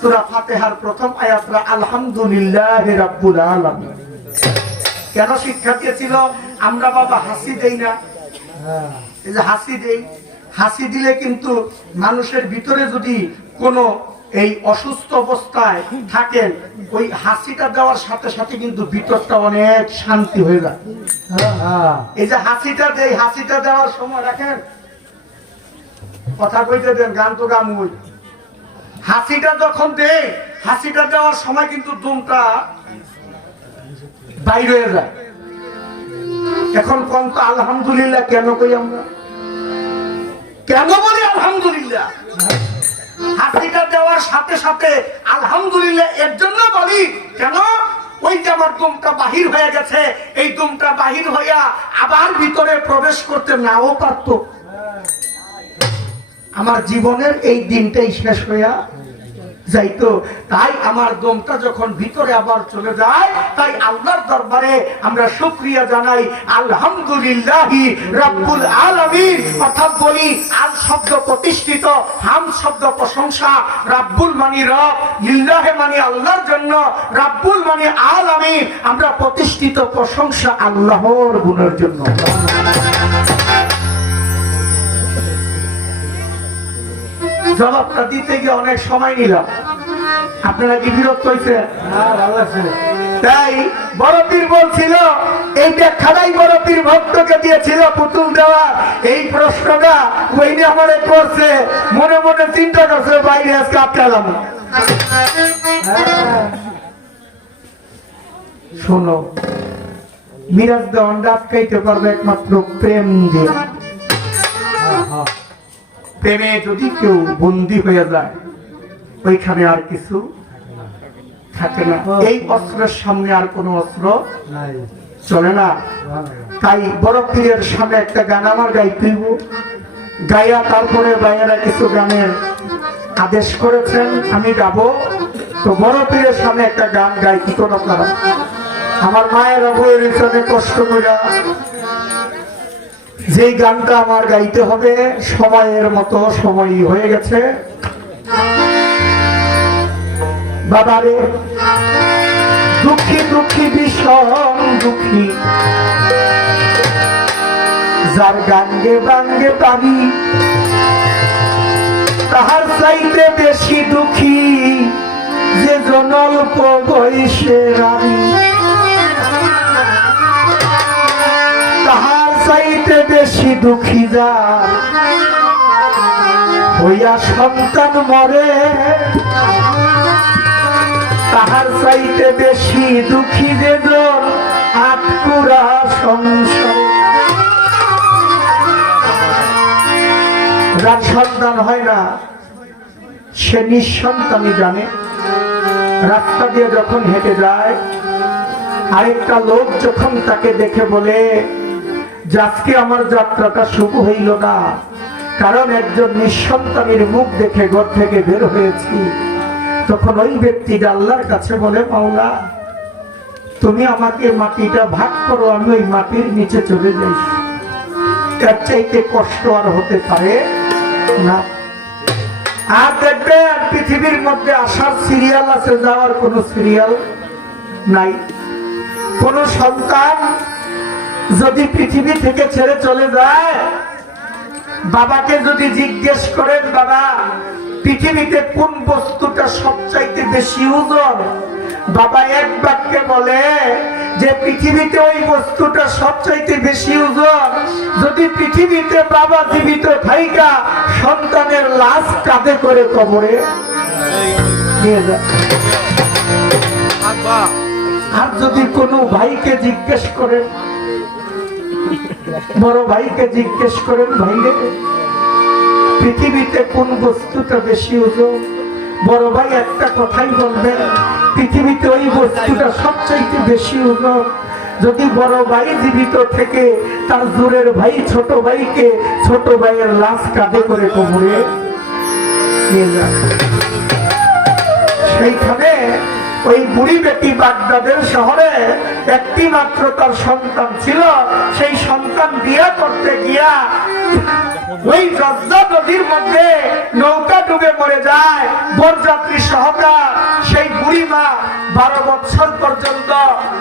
সূরা ফাতিহার প্রথম আয়াতটা আলহামদুলিল্লাহ রাব্বুল আলামিন। কেন শিক্ষা দিয়েছিল? আমরা বাবা হাসি দেই না। এই যে হাসি দেই, হাসি দিলে কিন্তু মানুষের ভিতরে যদি কোনো এই অসুস্থ অবস্থায় থাকেন, ওই হাসিটা দেওয়ার সাথে সাথে কিন্তু ভিতরটা অনেক শান্তি হয়ে যায়। এই যে হাসিটা দেই, হাসিটা দেওয়ার সময় রাখেন কথা কইতে দেন, গান তো গান ওই হাসিটা যখন দেই হাসিটা দেওয়ার সময় কিন্তু দুমটা বাইরে হয়ে যায়। এখন কোন তো আলহামদুলিল্লাহ কেন কই আমরা? কেন বলি আলহামদুলিল্লাহ? হাসিটা দেওয়ার সাথে সাথে আলহামদুলিল্লাহ এর জন্য বলি, কেন? ওই যে আমার দুমটা বাহির হয়ে গেছে, এই দুমটা বাহির হইয়া আবার ভিতরে প্রবেশ করতে নাও পারতো। আমার জীবনের এই দিনটাই শেষ হইয়া যাইতো। তাই আমার দমটা যখন ভিতরে আবার চলে যায়, তাই আল্লাহর দরবারে আমরা শুক্রিয়া জানাই, আলহামদুলিল্লাহি রাব্বুল আলামিন। অর্থাৎ বলি, আল শব্দ প্রতিষ্ঠিত, হাম শব্দ প্রশংসা, রাব্বুল মানি রব, লিল্লাহে মানি আল্লাহর জন্য, রাব্বুল মানি আলামিন। আমরা প্রতিষ্ঠিত প্রশংসা আল্লাহর গুণের জন্য। জবাবটা দিতে গিয়ে অনেক সময় নিলাম। আপনারা কি বিরক্ত হয়েছে তাই বড় পীর বলছিল এই ব্যাখ্যাটাই বড় পীর ভক্তকে দিয়েছিল পুতুল দেওয়া। এই প্রশ্নটা ওই আমারে করছে। মনে মনে চিন্তা করছে, বাইরে আজকে আটকালাম শোনো, মিরাজ দেওয়ান আটকাইতে পারবে একমাত্র প্রেম দিয়ে। প্রেমে যদি কেউ বন্দি হয়ে যায় ওইখানে আর কিছু থাকে না। এই অস্ত্রের সামনে আর কোনো অস্ত্র চলে না। তাই বড় পীরের সামনে একটা গান আমার গাই তুইব গাইয়া তারপরে বাইরা কিছু গানের আদেশ করেছেন আমি গাবো। তো বড় পীরের সামনে একটা গান গাই কি কোন আপনারা। আমার মায়ের পিছনে কষ্ট করে যেই গানটা আমার গাইতে হবে, সময়ের মতো সময় হয়ে গেছে। বাবারে, দুঃখী দুঃখী, ভীষণ দুঃখী। যার গাঙ্গে বাঙ্গে পানি তাহার চাইতে বেশি দুঃখী যে জন অল্প বয়সে রানী বেশি দুঃখী যার হইয়া সন্তান মরে, তাহার চাইতে বেশি দুঃখী যে সন্তান হয় না, সে নিঃসন্তানই জানে। রাস্তা দিয়ে যখন হেঁটে যায়, আরেকটা লোক যখন তাকে দেখে বলে যে আজকে আমার যাত্রাটা শুভ হইল না। কারণ একজন নিঃসন্তানের মুখ দেখে ঘর থেকে বের হয়েছি। তখন ওই ব্যক্তি আল্লাহর কাছে বলে, মাওলা, তুমি আমাকে মাটিটা ভাগ করো, আমি ওই মাটির নিচে চলে যাই। তার চাইতে কষ্ট আর হতে পারে না। আর দেখবে পৃথিবীর মধ্যে আসার সিরিয়াল আছে, যাওয়ার কোনো সিরিয়াল নাই। কোন সন্তান যদি পৃথিবী থেকে ছেড়ে চলে যায়, বাবাকে যদি জিজ্ঞেস করেন, বাবা, পৃথিবীতে কোন বস্তুটা সবচাইতে বেশি ওজন? বাবা এক বাক্যে বলে যে, পৃথিবীতে ওই বস্তুটা সবচাইতে বেশি ওজন। যদি পৃথিবীতে বাবা জীবিত থাইকা, সন্তানের লাশ কাঁধে করে কবরে আর যদি কোনো ভাইকে জিজ্ঞেস করেন বড় ভাইকে জিজ্ঞেস করেন, ভাইরে, পৃথিবীতে কোন বস্তুটা বেশি ওজন? বড় ভাই একটা কথাই বলবেন, পৃথিবীতে ওই বস্তুটা সবচাইতে বেশি ওজন। যদি বড় ভাই জীবিত থেকে তার দূরের ভাই ছোট ভাইকে, ছোট ভাইয়ের লাশ কাঁধে করে যায়। সেইখানে ওই বুড়ি বেটি বাগদাদের শহরে একটি মাত্র তার সন্তান ছিল, সেই সন্তান বিয়া করতে গিয়া ওই রজ্জা নদীর মধ্যে নৌকা ডুবে মরে যায়। বরযাত্রী সহকার সেই বুড়ি মা বারো বছর পর্যন্ত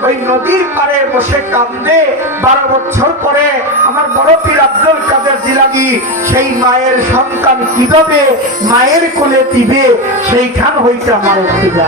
ওই নদীর পাড়ে বসে কান্দে। বারো বছর পরে আমার বড় পীর আব্দুল কাদের জিলানি সেই মায়ের সন্তান কীভাবে মায়ের কোলে দিবে সেইখান হইতে আমার অসুবিধা।